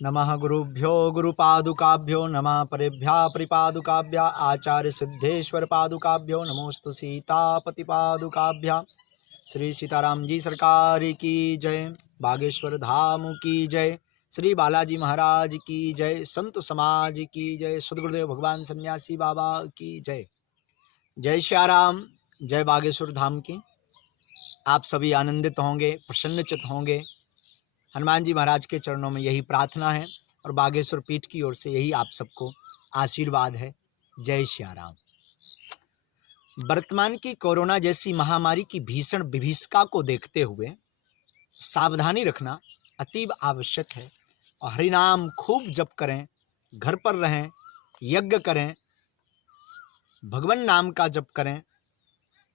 नमः गुरुभ्यो गुरुपादुकाभ्यो नमः परेभ्यः परिपादुकाभ्या आचार्य सिद्धेश्वर पादुकाभ्यो नमोस्तु सीतापति पादुकाभ्या। श्री सीताराम जी सरकार की जय। बागेश्वर धाम की जय। श्री बालाजी महाराज की जय। संत समाज की जय। सद्गुरुदेव भगवान सन्यासी बाबा की जय। जय श्याराम। जय बागेश्वर धाम की। आप सभी आनंदित होंगे, प्रसन्नचित होंगे। हनुमान जी महाराज के चरणों में यही प्रार्थना है और बागेश्वर पीठ की ओर से यही आप सबको आशीर्वाद है। जय श्याराम। वर्तमान की कोरोना जैसी महामारी की भीषण विभीषिका को देखते हुए सावधानी रखना अतीब आवश्यक है और हरिनाम खूब जप करें, घर पर रहें, यज्ञ करें, भगवान नाम का जप करें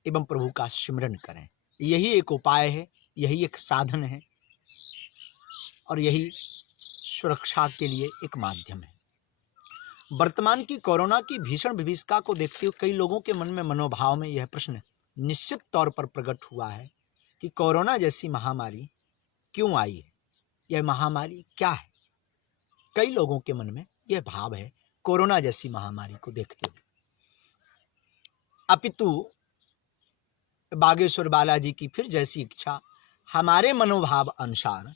एवं प्रभु का सिमरन करें। यही एक उपाय है, यही एक साधन है और यही सुरक्षा के लिए एक माध्यम है। वर्तमान की कोरोना की भीषण विभीषिका को देखते हुए कई लोगों के मन में मनोभाव में यह प्रश्न निश्चित तौर पर प्रकट हुआ है कि कोरोना जैसी महामारी क्यों आई है, यह महामारी क्या है। कई लोगों के मन में यह भाव है कोरोना जैसी महामारी को देखते हुए। अपितु बागेश्वर बालाजी की फिर जैसी इच्छा, हमारे मनोभाव अनुसार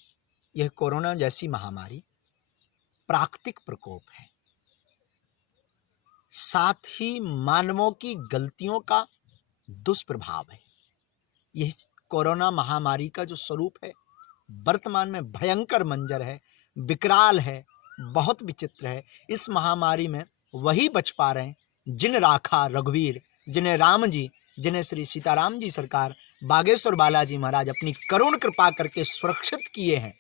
यह कोरोना जैसी महामारी प्राकृतिक प्रकोप है, साथ ही मानवों की गलतियों का दुष्प्रभाव है। यह कोरोना महामारी का जो स्वरूप है वर्तमान में भयंकर मंजर है, विकराल है, बहुत विचित्र है। इस महामारी में वही बच पा रहे हैं जिन राखा रघुवीर, जिन्हें राम जी, जिन्हें श्री सीताराम जी सरकार बागेश्वर बालाजी महाराज अपनी करुण कृपा करके सुरक्षित किए हैं,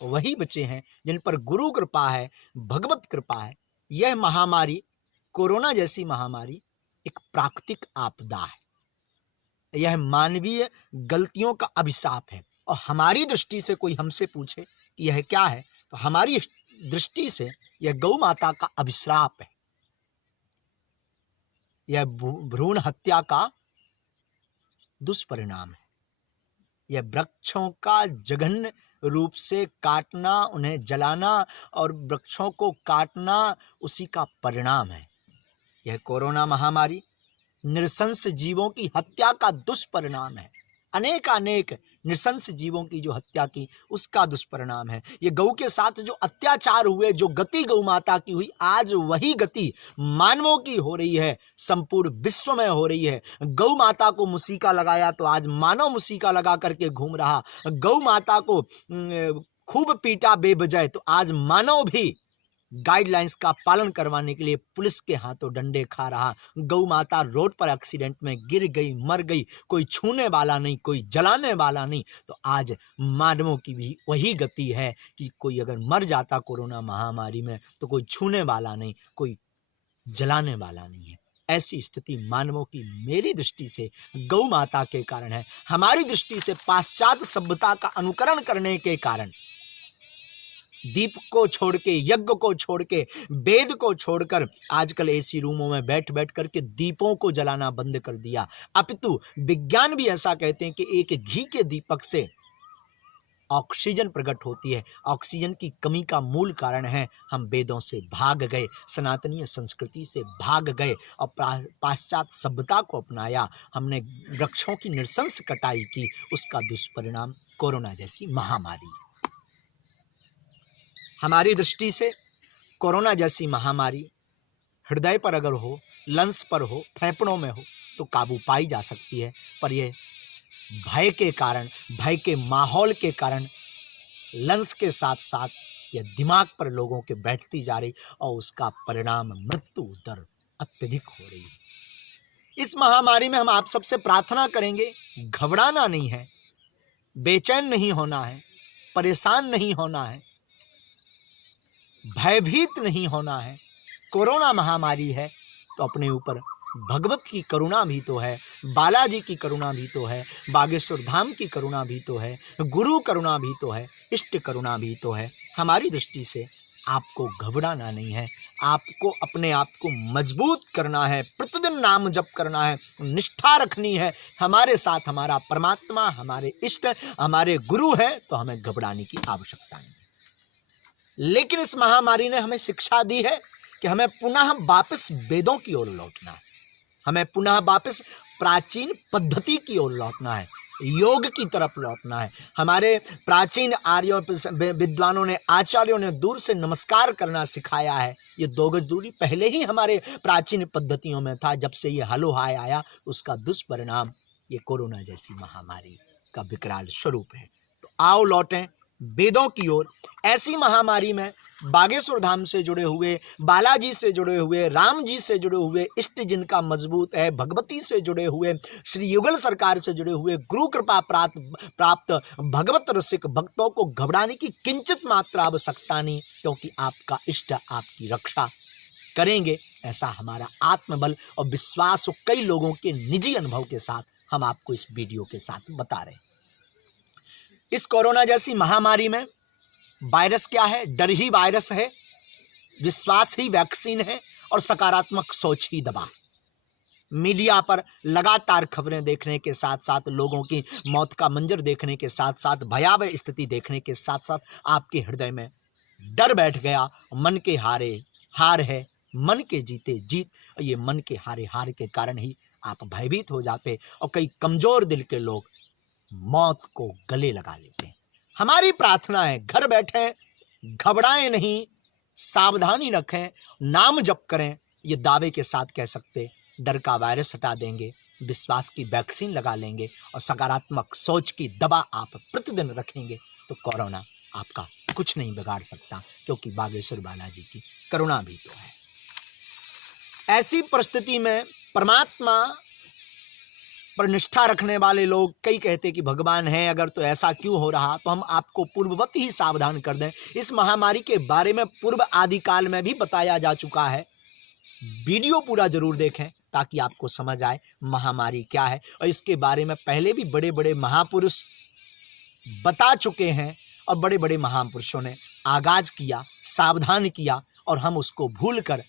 वही बचे हैं जिन पर गुरु कृपा है, भगवत कृपा है। यह महामारी, कोरोना जैसी महामारी एक प्राकृतिक आपदा है, यह मानवीय गलतियों का अभिशाप है। और हमारी दृष्टि से कोई हमसे पूछे कि यह क्या है, तो हमारी दृष्टि से यह गौ माता का अभिश्राप है, यह भ्रूण हत्या का दुष्परिणाम है, यह वृक्षों का जघन्य रूप से काटना, उन्हें जलाना और वृक्षों को काटना उसी का परिणाम है। यह कोरोना महामारी नृशंस जीवों की हत्या का दुष्परिणाम है। अनेक नृशंस जीवों की जो हत्या की उसका दुष्परिणाम है। ये गौ के साथ जो अत्याचार हुए, जो गति गौ माता की हुई, आज वही गति मानवों की हो रही है, संपूर्ण विश्व में हो रही है। गौ माता को मुसीका लगाया तो आज मानव मुसीका लगा करके घूम रहा। गौ माता को खूब पीटा बेवजह तो आज मानव भी गाइडलाइंस का पालन करवाने के लिए पुलिस के हाथों डंडे खा रहा। गौ माता रोड पर एक्सीडेंट में गिर गई, मर गई, कोई छूने वाला नहीं, कोई जलाने वाला नहीं। तो आज मानवों की भी वही गति है कि कोई अगर मर जाता कोरोना महामारी में तो कोई छूने वाला नहीं, कोई जलाने वाला नहीं है। ऐसी स्थिति मानवों की मेरी दृष्टि से गौ माता के कारण है। हमारी दृष्टि से पाश्चात्य सभ्यता का अनुकरण करने के कारण, दीप को छोड़ के, यज्ञ को छोड़ के, वेद को छोड़कर आजकल एसी रूमों में बैठ करके दीपों को जलाना बंद कर दिया। अपितु विज्ञान भी ऐसा कहते हैं कि एक घी के दीपक से ऑक्सीजन प्रकट होती है। ऑक्सीजन की कमी का मूल कारण है हम वेदों से भाग गए, सनातनीय संस्कृति से भाग गए और पाश्चात्य सभ्यता को अपनाया। हमने वृक्षों की नृशंस कटाई की, उसका दुष्परिणाम कोरोना जैसी महामारी। हमारी दृष्टि से कोरोना जैसी महामारी हृदय पर अगर हो, लंग्स पर हो, फेफड़ों में हो तो काबू पाई जा सकती है, पर यह भय के कारण, भय के माहौल के कारण लंग्स के साथ साथ यह दिमाग पर लोगों के बैठती जा रही और उसका परिणाम मृत्यु दर अत्यधिक हो रही है। इस महामारी में हम आप सबसे प्रार्थना करेंगे, घबराना नहीं है, बेचैन नहीं होना है, परेशान नहीं होना है, भयभीत नहीं होना है। कोरोना महामारी है तो अपने ऊपर भगवत की करुणा भी तो है, बालाजी की करुणा भी तो है, बागेश्वर धाम की करुणा भी तो है, गुरु करुणा भी तो है, इष्ट करुणा भी तो है। हमारी दृष्टि से आपको घबराना नहीं है, आपको अपने आप को मजबूत करना है, प्रतिदिन नाम जप करना है, निष्ठा रखनी है। हमारे साथ हमारा परमात्मा, हमारे इष्ट, हमारे गुरु है, तो हमें घबराने की आवश्यकता नहीं। लेकिन इस महामारी ने हमें शिक्षा दी है कि हमें पुनः वापस वेदों की ओर लौटना है, हमें पुनः वापस प्राचीन पद्धति की ओर लौटना है, योग की तरफ लौटना है। हमारे प्राचीन आर्यों विद्वानों ने, आचार्यों ने दूर से नमस्कार करना सिखाया है। ये 2 गज दूरी पहले ही हमारे प्राचीन पद्धतियों में था। जब से ये हलो हाय आया, उसका दुष्परिणाम ये कोरोना जैसी महामारी का विकराल स्वरूप है। तो आओ लौटें वेदों की ओर। ऐसी महामारी में बागेश्वर धाम से जुड़े हुए, बालाजी से जुड़े हुए, राम जी से जुड़े हुए इष्ट जिनका मजबूत है, भगवती से जुड़े हुए, श्री युगल सरकार से जुड़े हुए, गुरु कृपा प्राप्त भगवत रसिक भक्तों को घबराने की किंचित मात्रा आवश्यकता नहीं, क्योंकि आपका इष्ट आपकी रक्षा करेंगे। ऐसा हमारा आत्मबल और विश्वास कई लोगों के निजी अनुभव के साथ हम आपको इस वीडियो के साथ बता रहे हैं। इस कोरोना जैसी महामारी में वायरस क्या है? डर ही वायरस है, विश्वास ही वैक्सीन है और सकारात्मक सोच ही दवा। मीडिया पर लगातार खबरें देखने के साथ साथ, लोगों की मौत का मंजर देखने के साथ साथ, भयावह स्थिति देखने के साथ साथ आपके हृदय में डर बैठ गया। मन के हारे हार है, मन के जीते जीत। ये मन के हारे हार के कारण ही आप भयभीत हो जाते और कई कमजोर दिल के लोग मौत को गले लगा लेते हैं। हमारी प्रार्थना है, घर बैठें, घबराएं नहीं, सावधानी रखें, नाम जप करें। ये दावे के साथ कह सकते, डर का वायरस हटा देंगे, विश्वास की वैक्सीन लगा लेंगे और सकारात्मक सोच की दवा आप प्रतिदिन रखेंगे तो कोरोना आपका कुछ नहीं बिगाड़ सकता, क्योंकि बागेश्वर बालाजी की करुणा भी तो है। ऐसी परिस्थिति में परमात्मा पर निष्ठा रखने वाले लोग कई कहते कि भगवान है अगर, तो ऐसा क्यों हो रहा? तो हम आपको पूर्ववत ही सावधान कर दें। इस महामारी के बारे में पूर्व आदि काल में भी बताया जा चुका है। वीडियो पूरा जरूर देखें ताकि आपको समझ आए महामारी क्या है, और इसके बारे में पहले भी बड़े बड़े महापुरुष बता चुके हैं और बड़े बड़े महापुरुषों ने आगाज किया, सावधान किया, और हम उसको भूलकर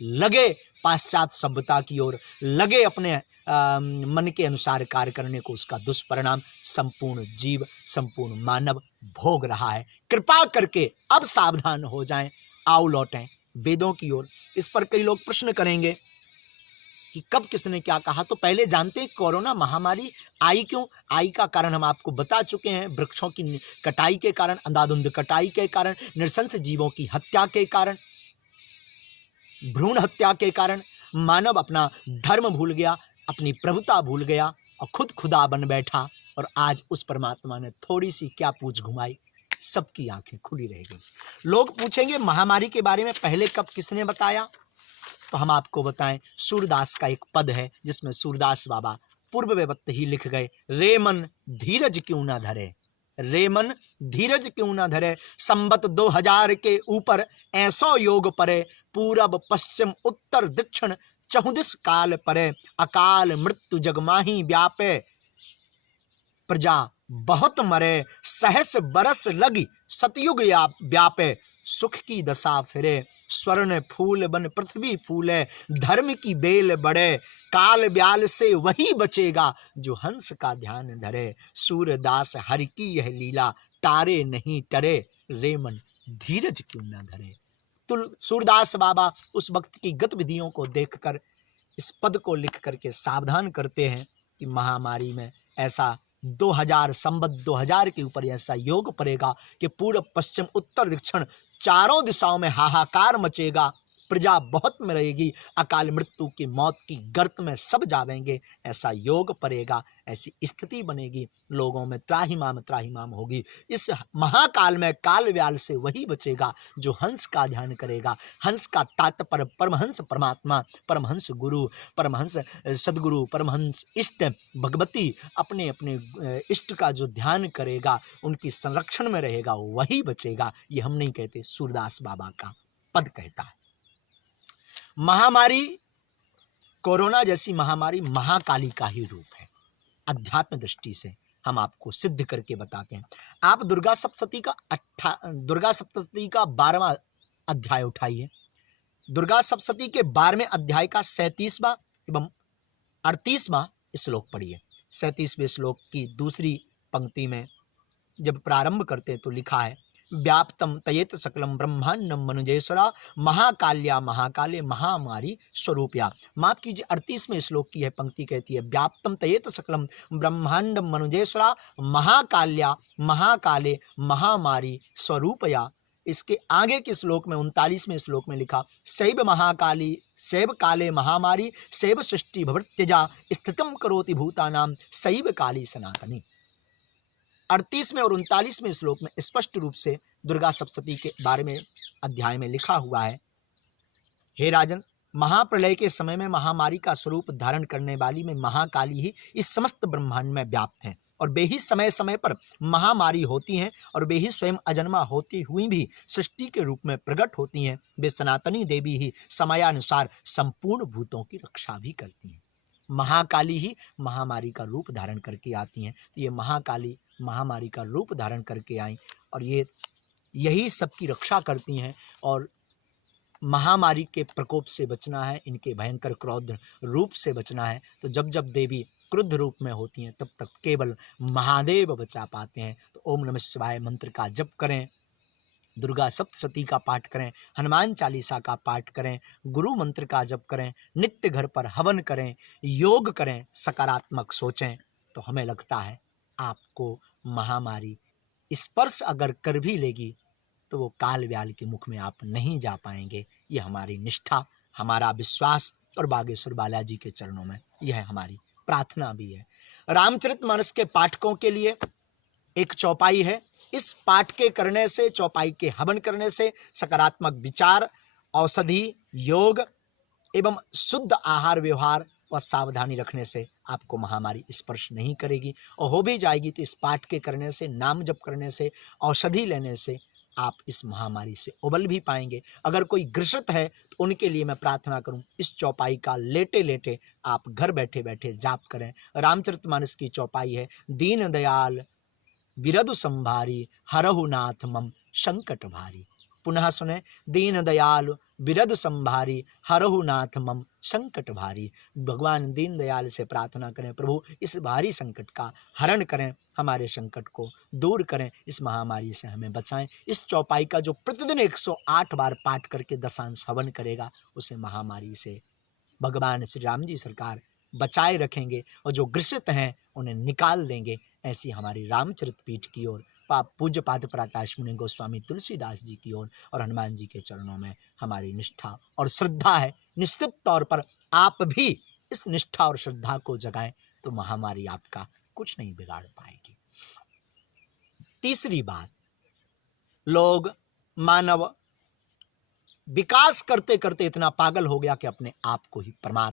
लगे पाश्चात्य सभ्यता की ओर, लगे अपने मन के अनुसार कार्य करने को। उसका दुष्परिणाम संपूर्ण जीव, संपूर्ण मानव भोग रहा है। कृपा करके अब सावधान हो जाएं, आओ लौटें वेदों की ओर। इस पर कई लोग प्रश्न करेंगे कि कब किसने क्या कहा। तो पहले जानते हैं कोरोना महामारी आई क्यों। आई का कारण हम आपको बता चुके हैं, वृक्षों की कटाई के कारण, अंधाधुंध कटाई के कारण, नृशंस जीवों की हत्या के कारण, भ्रूण हत्या के कारण मानव अपना धर्म भूल गया, अपनी प्रभुता भूल गया और खुद खुदा बन बैठा। और आज उस परमात्मा ने थोड़ी सी क्या पूछ घुमाई, सबकी आंखें खुली रह गई। लोग पूछेंगे महामारी के बारे में पहले कब किसने बताया? तो हम आपको बताएं, सूरदास का एक पद है जिसमें सूरदास बाबा पूर्ववत ही लिख गए, रे मन धीरज क्यों ना धरे, रे मन धीरज क्यों ना धरे, संबत 2000 के ऊपर ऐसो योग परे, पूरब पश्चिम उत्तर दक्षिण चहुदिस काल परे, अकाल मृत्यु जगमाही व्यापे, प्रजा बहुत मरे, सहस बरस लगी सतयुग व्यापे, सुख की दशा फिरे, स्वर्ण फूल बन पृथ्वी फूले, धर्म की बेल बढ़े, काल ब्याल से वही बचेगा जो हंस का ध्यान धरे, सूरदास हरि की यह लीला, तारे नहीं टरे, रे मन धीरज क्यों न धरे। सूरदास बाबा उस वक्त की गतिविधियों को देखकर इस पद को लिख करके सावधान करते हैं कि महामारी में ऐसा 2000 संबत 2000 के ऊपर ऐसा योग पड़ेगा कि पूर्व पश्चिम उत्तर दक्षिण चारों दिशाओं में हाहाकार मचेगा, प्रजा बहुत में रहेगी, अकाल मृत्यु की मौत की गर्त में सब जावेंगे। ऐसा योग पड़ेगा, ऐसी स्थिति बनेगी, लोगों में त्राहिमाम होगी। इस महाकाल में काल व्याल से वही बचेगा जो हंस का ध्यान करेगा। हंस का तात्पर्य परमहंस परमात्मा, परमहंस गुरु, परमहंस सदगुरु, परमहंस इष्ट भगवती, अपने अपने इष्ट का जो ध्यान करेगा, उनकी संरक्षण में रहेगा, वही बचेगा। ये हम नहीं कहते, सूरदास बाबा का पद कहता है। महामारी, कोरोना जैसी महामारी महाकाली का ही रूप है। अध्यात्म दृष्टि से हम आपको सिद्ध करके बताते हैं। आप दुर्गा सप्तशती का 12वां अध्याय उठाइए। दुर्गा सप्तशती के 12वें अध्याय का 37वां एवं 38वां श्लोक पढ़िए। 37वें श्लोक की दूसरी पंक्ति में जब प्रारंभ करते हैं तो लिखा है, व्याप्तम तयेत सकलम ब्रह्मांडम मनुजेश्वरा महाकाल्या महाकाले महामारी स्वरूपया। माफ कीजिए, 38वें श्लोक की है पंक्ति कहती है व्याप्तम तयेत सकलम ब्रह्मांडम मनुजेश्वरा महाकाल्या महाकाले महामारी स्वरूपया। इसके आगे के श्लोक में 39वें श्लोक में लिखा शैव महाकाली शैव काले महामारी शैव सृष्टि भवत्यजा स्थितम करोति भूतानाम शैव काली सनातनी। 38वें और 39वें श्लोक में स्पष्ट रूप से दुर्गा सप्तशती के बारे में अध्याय में लिखा हुआ है, हे राजन, महाप्रलय के समय में महामारी का स्वरूप धारण करने वाली में महाकाली ही इस समस्त ब्रह्मांड में व्याप्त हैं और वे ही समय समय पर महामारी होती हैं और वे ही स्वयं अजन्मा होती हुई भी सृष्टि के रूप में प्रकट होती हैं। वे सनातनी देवी ही समयानुसार संपूर्ण भूतों की रक्षा भी करती हैं। महाकाली ही महामारी का रूप धारण करके आती हैं। तो ये महाकाली महामारी का रूप धारण करके आई और ये यही सबकी रक्षा करती हैं और महामारी के प्रकोप से बचना है, इनके भयंकर क्रोध रूप से बचना है। तो जब जब देवी क्रुद्ध रूप में होती हैं तब तक केवल महादेव बचा पाते हैं। तो ओम नमः शिवाय मंत्र का जप करें, दुर्गा सप्तशती का पाठ करें, हनुमान चालीसा का पाठ करें, गुरु मंत्र का जप करें, नित्य घर पर हवन करें, योग करें, सकारात्मक सोचें। तो हमें लगता है आपको महामारी स्पर्श अगर कर भी लेगी तो वो काल व्याल के मुख में आप नहीं जा पाएंगे। ये हमारी निष्ठा, हमारा विश्वास और बागेश्वर बालाजी के चरणों में यह हमारी प्रार्थना भी है। रामचरितमानस के पाठकों के लिए एक चौपाई है। इस पाठ के करने से, चौपाई के हवन करने से सकारात्मक विचार, औषधि, योग एवं शुद्ध आहार व्यवहार व सावधानी रखने से आपको महामारी स्पर्श नहीं करेगी और हो भी जाएगी तो इस पाठ के करने से, नाम जप करने से, औषधि लेने से आप इस महामारी से उबल भी पाएंगे। अगर कोई ग्रसित है तो उनके लिए मैं प्रार्थना करूं, इस चौपाई का लेटे लेटे आप घर बैठे बैठे जाप करें। रामचरितमानस की चौपाई है, दीन दयाल बिरदु संभारी हरहु नाथ मम संकट भारी। पुनः सुने, दीन दयाल बिरदु संभारी हरहु नाथ मम संकट भारी। भगवान दीन दयाल से प्रार्थना करें, प्रभु इस भारी संकट का हरण करें, हमारे संकट को दूर करें, इस महामारी से हमें बचाएं। इस चौपाई का जो प्रतिदिन 108 बार पाठ करके दशांश हवन करेगा उसे महामारी से भगवान श्री राम जी सरकार बचाए रखेंगे और जो ग्रसित हैं उन्हें निकाल देंगे। ऐसी हमारी रामचरित पीठ की ओर पूज्य पाद प्रकाश मुनि गोस्वामी तुलसीदास जी की ओर और हनुमान जी के चरणों में हमारी निष्ठा और श्रद्धा है। निश्चित तौर पर आप भी इस निष्ठा और श्रद्धा को जगाएं तो महामारी आपका कुछ नहीं बिगाड़ पाएगी। तीसरी बात, लोग, मानव विकास करते करते इतना पागल हो गया कि अपने आप को ही परमात्मा